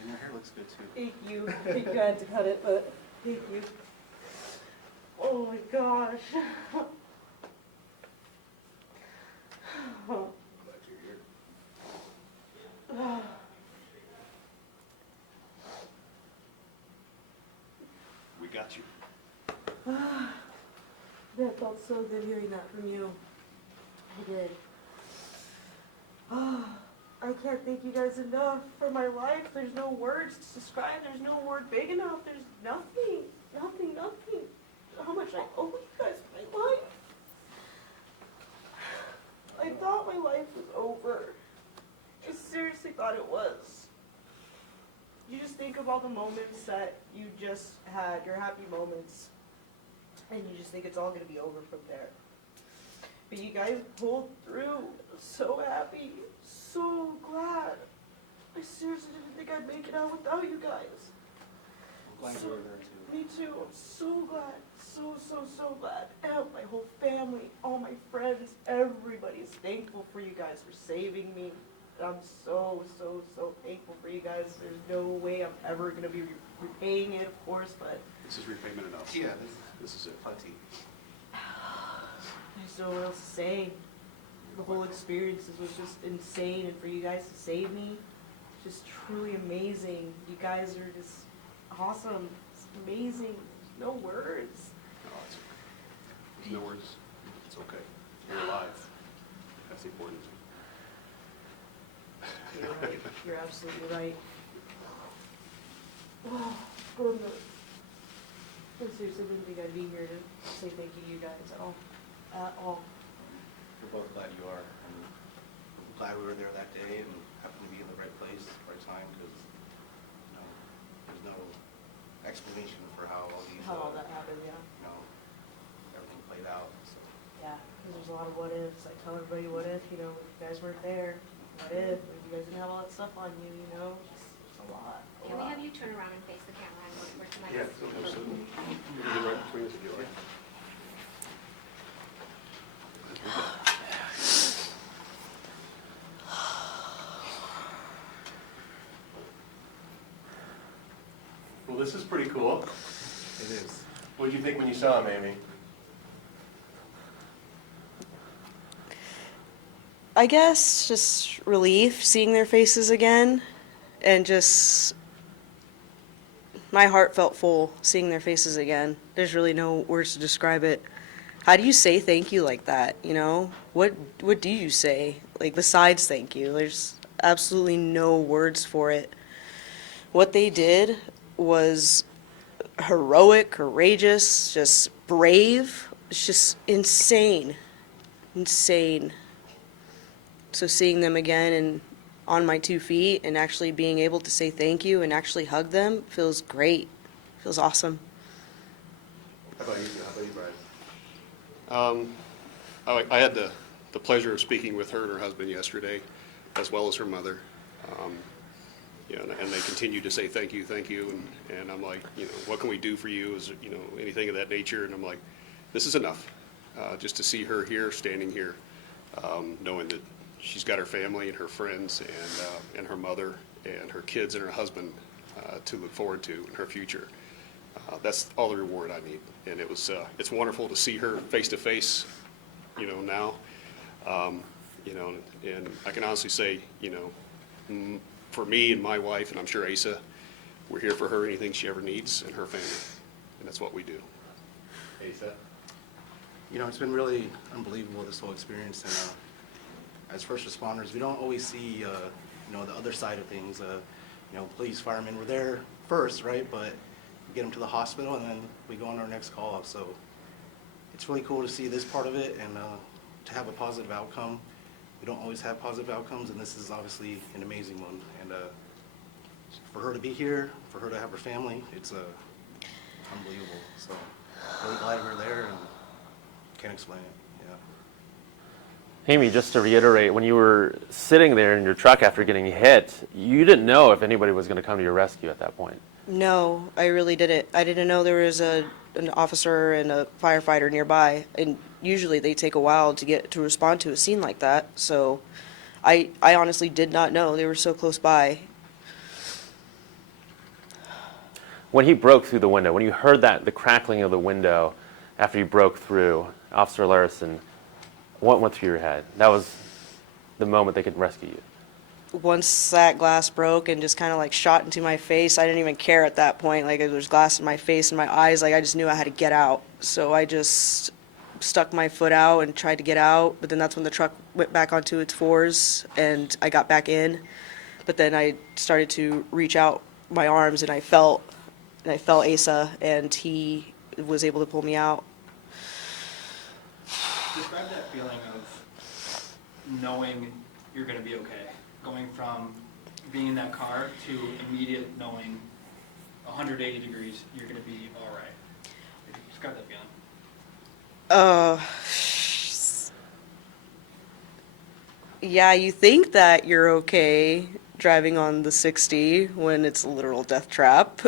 And your hair looks good too. Thank you. You had to cut it, but thank you. Oh my gosh. Glad you're here. We got you. That felt so good hearing that from you. I did. I can't thank you guys enough for my life. There's no words to describe. There's no word big enough. There's nothing. How much I owe you guys for my life. I thought my life was over. I seriously thought it was. You just think of all the moments that you just had, your happy moments, and you just think it's all going to be over from there. But you guys pulled through. I'm so happy. So glad. I seriously didn't think I'd make it out without you guys. I'm glad you were there too. Me too. I'm so glad. So glad. And my whole family, all my friends, everybody's thankful for you guys for saving me. I'm so thankful for you guys. There's no way I'm ever going to be repaying it, of course, but This is repayment enough. Yeah, This is it. plenty. there's no one else to say. The whole experience was just insane, and for you guys to save me, just truly amazing. You guys are just awesome. It's amazing. No words. No, there's no words. It's okay. You're alive. That's the important thing. You're right. You're absolutely right. Oh, goodness. I seriously didn't think I'd be here to say thank you to you guys at all. At all. We're both glad you are. And we're glad we were there that day and happened to be in the right place, right time, because there's no explanation for how all these, How all that happened, yeah. everything played out. So. Yeah, 'cause there's a lot of what ifs. I tell everybody what if, if you guys weren't there. What if you guys didn't have all that stuff on you, Just a lot. Can we have you turn around and face the camera and look where tonight? Yeah, absolutely. You can be right between us if you like. Well, this is pretty cool. It is. What did you think when you saw him, Amy? I guess just relief, seeing their faces again, and just my heart felt full seeing their faces again. There's really no words to describe it. How do you say thank you like that, What do you say, like, besides thank you? There's absolutely no words for it. What they did was heroic, courageous, just brave. It's just insane. So seeing them again and on my 2 feet and actually being able to say thank you and actually hug them feels great. Feels awesome. How about you, Brian? I had the pleasure of speaking with her and her husband yesterday, as well as her mother. And they continue to say thank you, and I'm like, what can we do for you? Is anything of that nature? And I'm like, this is enough, just to see her here, standing here, knowing that she's got her family and her friends and her mother and her kids and her husband to look forward to in her future. That's all the reward I need, and it's wonderful to see her face to face, now, and I can honestly say, for me and my wife, and I'm sure Asa, we're here for her, anything she ever needs, and her family, and that's what we do. Asa? It's been really unbelievable, this whole experience. And as first responders, we don't always see, the other side of things. Police, firemen, we're there first, right? But we get them to the hospital, and then we go on our next call. So it's really cool to see this part of it and to have a positive outcome. We don't always have positive outcomes, and this is obviously an amazing one. And for her to be here, for her to have her family, it's unbelievable. So really glad we're there, and can't explain it. Amy, just to reiterate, when you were sitting there in your truck after getting hit, you didn't know if anybody was going to come to your rescue at that point. No, I really didn't. I didn't know there was an officer and a firefighter nearby, and usually they take a while to respond to a scene like that. So I honestly did not know. They were so close by. When he broke through the window, when you heard that, the crackling of the window after you broke through, Officer Larson, what went through your head? That was the moment they could rescue you. Once that glass broke and just kind of like shot into my face, I didn't even care at that point. Like, there was glass in my face and my eyes. Like, I just knew I had to get out. So I just stuck my foot out and tried to get out. But then that's when the truck went back onto its fours and I got back in. But then I started to reach out my arms and I felt Asa, and he was able to pull me out. Describe that feeling of knowing you're going to be okay. Going from being in that car to immediate knowing 180 degrees you're going to be all right. Describe that feeling. Yeah, you think that you're okay driving on the 60 when it's a literal death trap.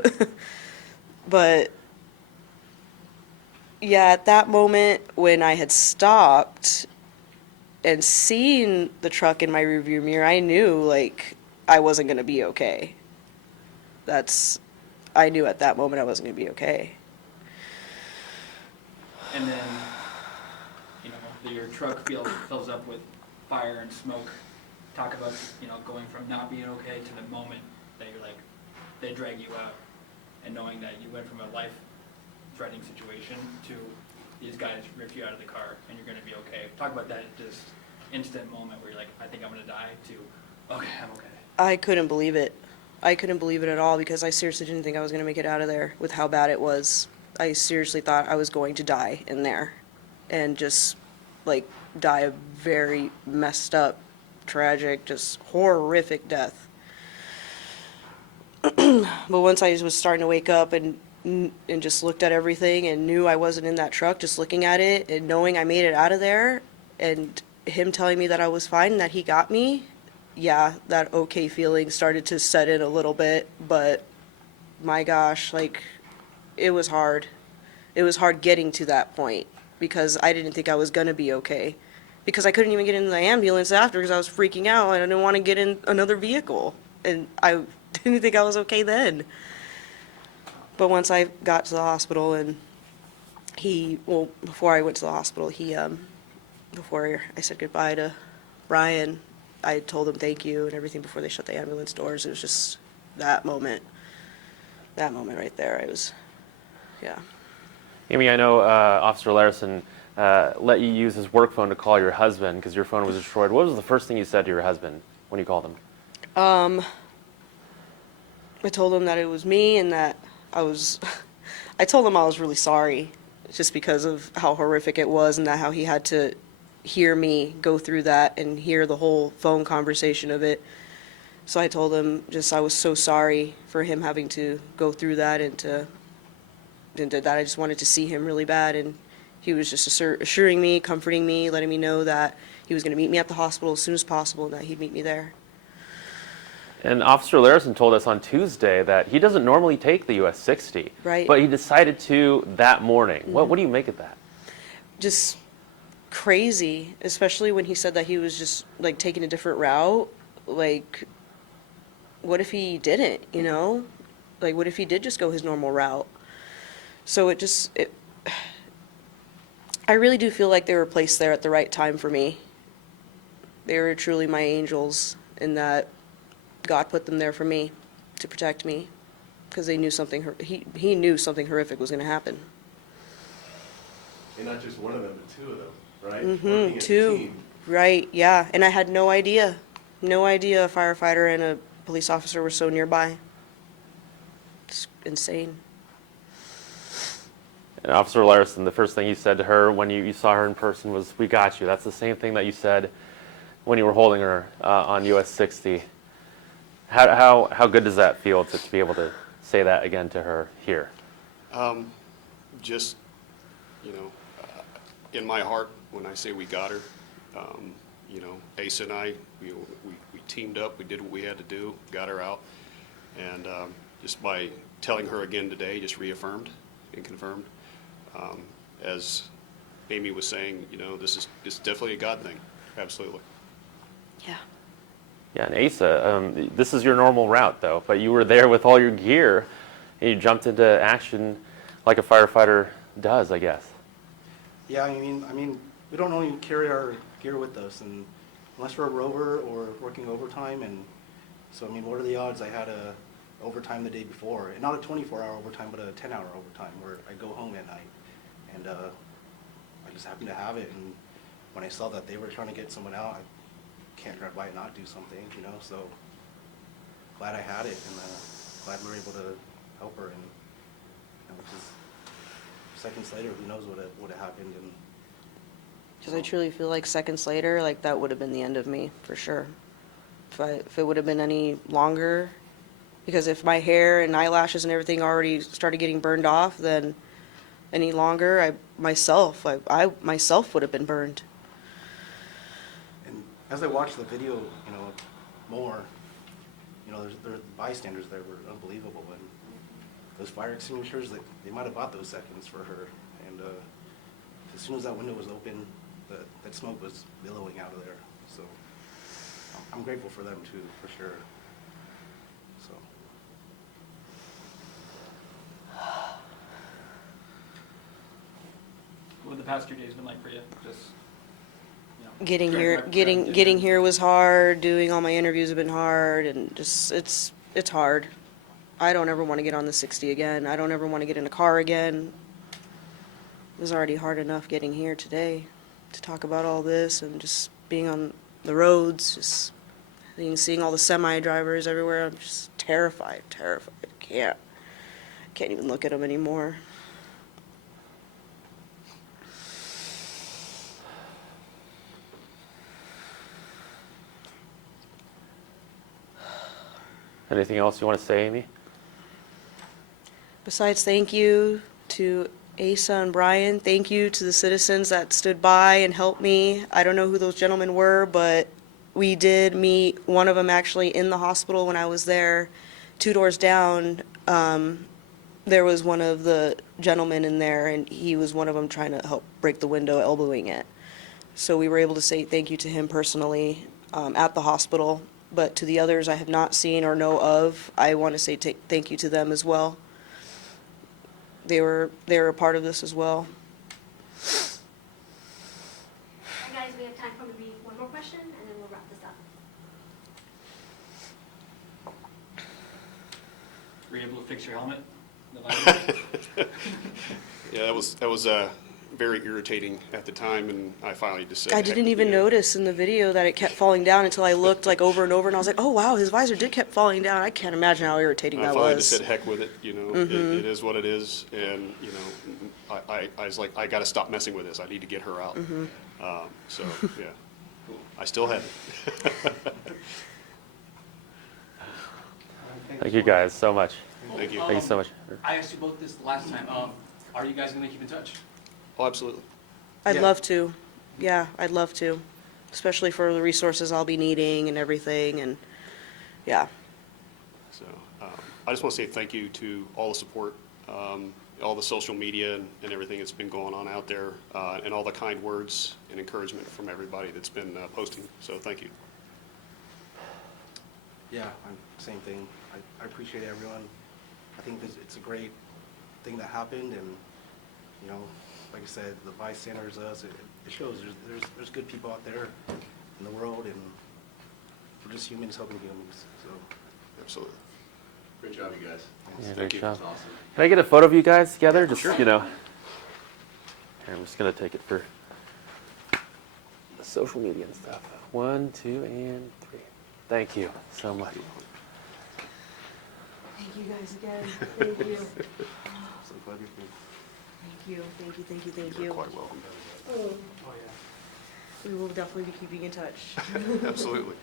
But yeah, at that moment when I had stopped and seen the truck in my rearview mirror, I knew like I wasn't going to be okay. I knew at that moment I wasn't going to be okay. And then, you know, your truck fills up with fire and smoke. Talk about, you know, going from not being okay to the moment that you're like, they drag you out. And knowing that you went from a life-threatening situation to these guys ripped you out of the car and you're going to be okay. Talk about that just instant moment where you're like, I think I'm going to die, to, okay, I'm okay. I couldn't believe it. I couldn't believe it at all because I seriously didn't think I was going to make it out of there with how bad it was. I seriously thought I was going to die in there and just like die a very messed up, tragic, just horrific death. But once I was starting to wake up and just looked at everything and knew I wasn't in that truck, just looking at it and knowing I made it out of there and him telling me that I was fine and that he got me, yeah, that okay feeling started to set in a little bit. But my gosh, like, it was hard. It was hard getting to that point because I didn't think I was going to be okay. Because I couldn't even get in the ambulance after because I was freaking out and I didn't want to get in another vehicle. And I didn't think I was okay then. But once I got to the hospital and before I went to the hospital, before I said goodbye to Brian, I told him thank you and everything before they shut the ambulance doors. It was just that moment right there. Yeah. Amy, I know Officer Larson let you use his work phone to call your husband because your phone was destroyed. What was the first thing you said to your husband when you called him? I told him that it was me and that I told him I was really sorry just because of how horrific it was and that how he had to hear me go through that and hear the whole phone conversation of it. So I told him just I was so sorry for him having to go through that and that I just wanted to see him really bad. And he was just assuring me, comforting me, letting me know that he was going to meet me at the hospital as soon as possible and that he'd meet me there. And Officer Larson told us on Tuesday that he doesn't normally take the US 60. Right. But he decided to that morning. Mm-hmm. What do you make of that? Just crazy, especially when he said that he was just like taking a different route. Like, what if he didn't, you know? Like, what if he did just go his normal route? So I really do feel like they were placed there at the right time for me. They were truly my angels in that God put them there for me to protect me because they knew he knew something horrific was going to happen. And not just one of them, but two of them, right? Mm-hmm. Two. Right, yeah. And I had no idea a firefighter and a police officer were so nearby. It's insane. And Officer Larson, the first thing you said to her when you saw her in person was, "We got you." That's the same thing that you said when you were holding her on US 60. How good does that feel to be able to say that again to her here? Just, in my heart, when I say we got her, Asa and I, we teamed up, we did what we had to do, got her out, and just by telling her again today, just reaffirmed and confirmed. As Amy was saying, this is definitely a God thing, absolutely. Yeah. Yeah, and Asa, this is your normal route though, but you were there with all your gear and you jumped into action like a firefighter does, I guess. Yeah, I mean, we don't only carry our gear with us, and unless we're a rover or working overtime, and so I mean, what are the odds I had a overtime the day before, and not a 24-hour overtime, but a 10-hour overtime where I go home at night, and I just happened to have it, and when I saw that they were trying to get someone out, I can't grab by and not do something, you know. So glad I had it, and glad we were able to help her, and you know, just seconds later, who knows what would have happened. And Because I truly feel like seconds later, like that would have been the end of me, for sure. If it would have been any longer, because if my hair and eyelashes and everything already started getting burned off, then any longer, I myself would have been burned. And as I watched the video, you know, more, you know, the bystanders there were unbelievable, and those fire extinguishers, they might have bought those seconds for her, and as soon as that window was open, that smoke was billowing out of there. So I'm grateful for them too, for sure. So What have the past 2 days been like for you? Just, you know, Getting drag here, rep- getting drag- getting here was hard. Doing all my interviews have been hard, and just it's hard. I don't ever want to get on the 60 again. I don't ever want to get in a car again. It was already hard enough getting here today to talk about all this and just being on the roads, just seeing all the semi drivers everywhere. I'm just terrified. Can't even look at them anymore. Anything else you want to say, Amy? Besides, thank you to Asa and Brian. Thank you to the citizens that stood by and helped me. I don't know who those gentlemen were, but we did meet one of them actually in the hospital when I was there. 2 doors down, there was one of the gentlemen in there, and he was one of them trying to help break the window, elbowing it. So we were able to say thank you to him personally at the hospital. But to the others I have not seen or know of, I want to say thank you to them as well. They were a part of this as well. And guys, we have time for maybe one more question, and then we'll wrap this up. Were you able to fix your helmet? The visor? Yeah, that was very irritating at the time, and I finally just said. I "Heck didn't with even you." notice in the video that it kept falling down until I looked like over and over, and I was like, oh wow, his visor did kept falling down. I can't imagine how irritating I that finally just was. said, heck with it, you know, it is what it is, and, you know, I was like, I gotta stop messing with this, I need to get her out. So, yeah, I still have it. Thank you guys so much. Thank you. Thank you so much. I asked you about this last time. Are you guys gonna keep in touch? Oh, absolutely. I'd Yeah. love to. Yeah, I'd love to. Especially for the resources I'll be needing and everything, and yeah. So, I just want to say thank you to all the support, all the social media and everything that's been going on out there, and all the kind words and encouragement from everybody that's been posting, so thank you. yeah, same thing. I appreciate everyone. I think it's a great thing that happened, and you know, like I said, the bystanders, us, it shows there's good people out there in the world, and we're just humans helping humans. So Absolutely. Great job, you guys. Yeah, Thank great you. job. Awesome. Can I get a photo of you guys together? Just, Sure. you know. Here, I'm just going to take it for the social media and stuff. 1, 2, and 3. Thank you so much. Thank you guys again. Thank you. so glad you're here. Thank you. You're quite welcome. We will definitely be keeping in touch. Absolutely.